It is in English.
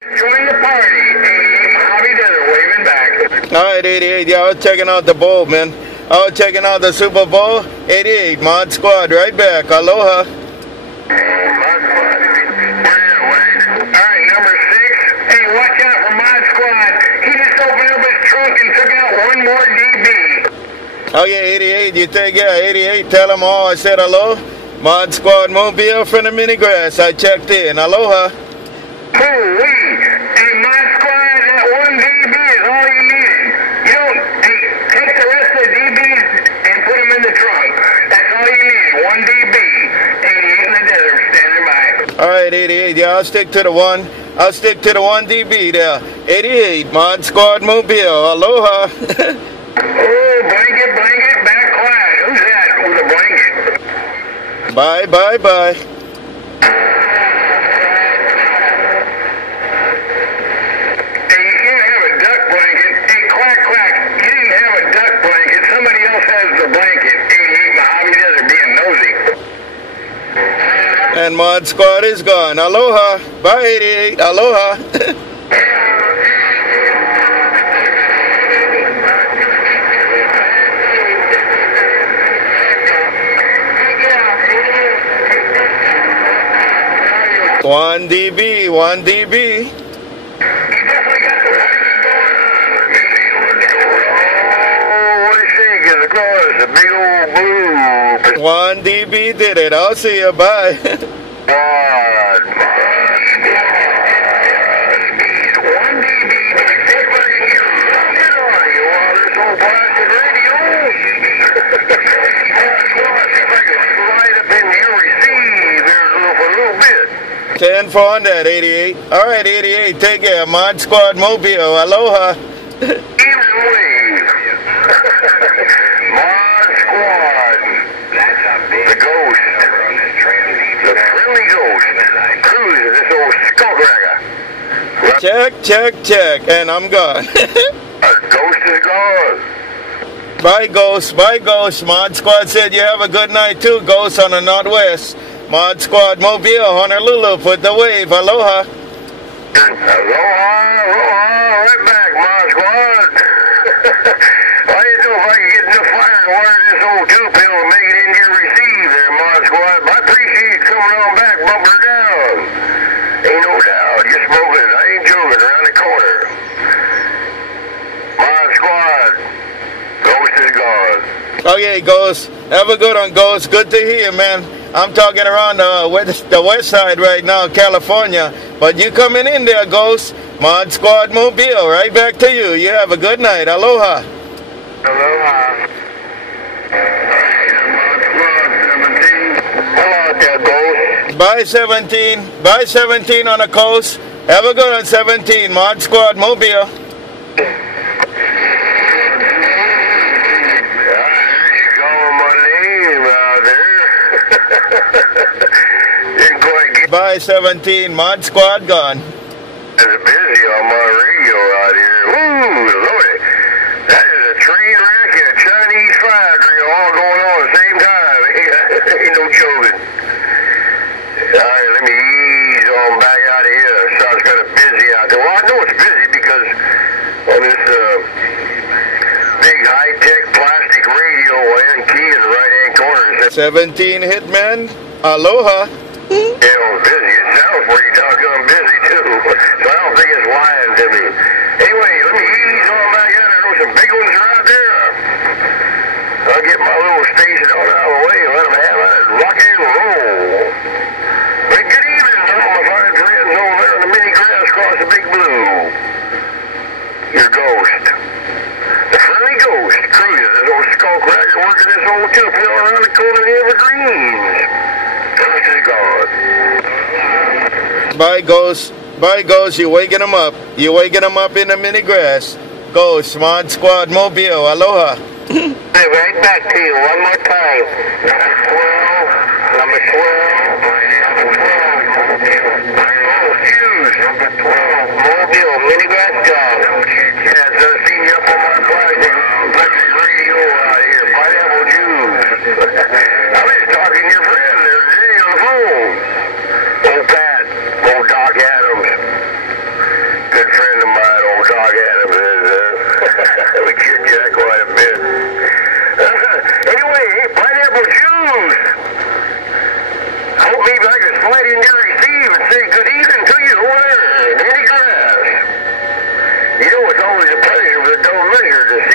Join the party. 88 Mojave Desert waving back. All right, 88. Yeah, I was checking out the bowl, man. I was checking out the Super Bowl. 88 Mod Squad, right back. Aloha. Mod Squad. Alright, number 6. Hey, watch out for Mod Squad. He just opened up his trunk and took out one more DB. Oh, yeah, 88. You take, yeah, 88. Tell them all I said hello. Mod Squad Mobile from the mini grass. I checked in. Aloha. Holy. Hey, Mod Squad, that one DB is all you needed. You don't, hey, take the rest of the DBs and put them in the trunk. That's all you need. One DB. 88 in the desert, standing by. All right, 88. Yeah, I'll stick to the one. I'll stick to the one DB there. 88 Mod Squad Mobile. Aloha. Oh, blanket, back quiet. Who's that with a blanket? Bye, bye, bye. Hey, you can't have a duck blanket. Hey, quack, quack. You didn't have a duck blanket. Somebody else has the blanket. 88 Mojave Desert being nosy. And Mod Squad is gone. Aloha. Bye, 88. Aloha. One DB, one DB. You definitely got the Oh, what do you think of the glass? A big old blue. One DB did it. I'll see you. Bye. Mod. One DB. Everybody here, get on you all this old blasted radio. See if I can slide up in here and receive there for a little bit. 10 for on that, 88. All right, 88. Take care. Mod Squad Mobile. Aloha. Even wave. Mod Squad. The ghost. The friendly ghost. Cruising this old skunk ragger. Check, check, check. And I'm gone. Our ghost is gone. Bye, Ghost. Bye, Ghost. Mod Squad said you have a good night, too, Ghost, on the Northwest. Mod Squad Mobile, Honolulu, put the wave. Aloha. Aloha, right back, Mod Squad. I didn't know if I could get enough fire to wire this old two-pill and make it into your receive there, Mod Squad. But I appreciate you coming on back, bumper down. Ain't no doubt, you're smoking it. I ain't joking, around the corner. Mod Squad, Ghost is gone. Okay, Ghost. Have a good one, Ghost. Good to hear, man. I'm talking around the west side right now, California. But you coming in there, Ghost. Mod Squad Mobile, right back to you. You have a good night. Aloha. Aloha. Mod Squad 17. Hello there, Ghost. Bye, 17. Bye, 17 on the coast. Have a good one, 17. Mod Squad Mobile. Bye, 17. Mod Squad gone. It's busy on my radio out here. Ooh, Lordy. That is a train wreck and a Chinese fire drill all going on at the same time. Ain't no joking. Alright, let me ease on back out of here. Sounds kind of busy out there. Well, I know it's busy because on this big high-tech plastic radio and key in the right-hand corner. 17 Hitman. Aloha. Yeah, well, busy. It sounds pretty doggone busy, too. So I don't think it's lying to me. Anyway, let me ease on back out. I know some big ones are out there. I'll get my little station on out of the way and let them have it. Rock and roll. But good evening, all my fine friends over there in the mini grass across the big blue. Your ghost. The friendly ghost cruising this old skunk racker working this old two-pill around the corner of the Evergreens. Bye, Ghost. Bye, Ghost. You're waking them up. You're waking them up in the mini grass. Ghost, Mod Squad Mobile. Aloha. Hey, right back to you one more time. Number 12. Hughes. Number 12. Mobile, mini grass gone. Yeah, so I've seen you up on my plastic electric radio out here. Pineapple juice. I was talking to your friend there today on the phone. Old Pat. Old Doc Adams. always a pleasure, but don't measure this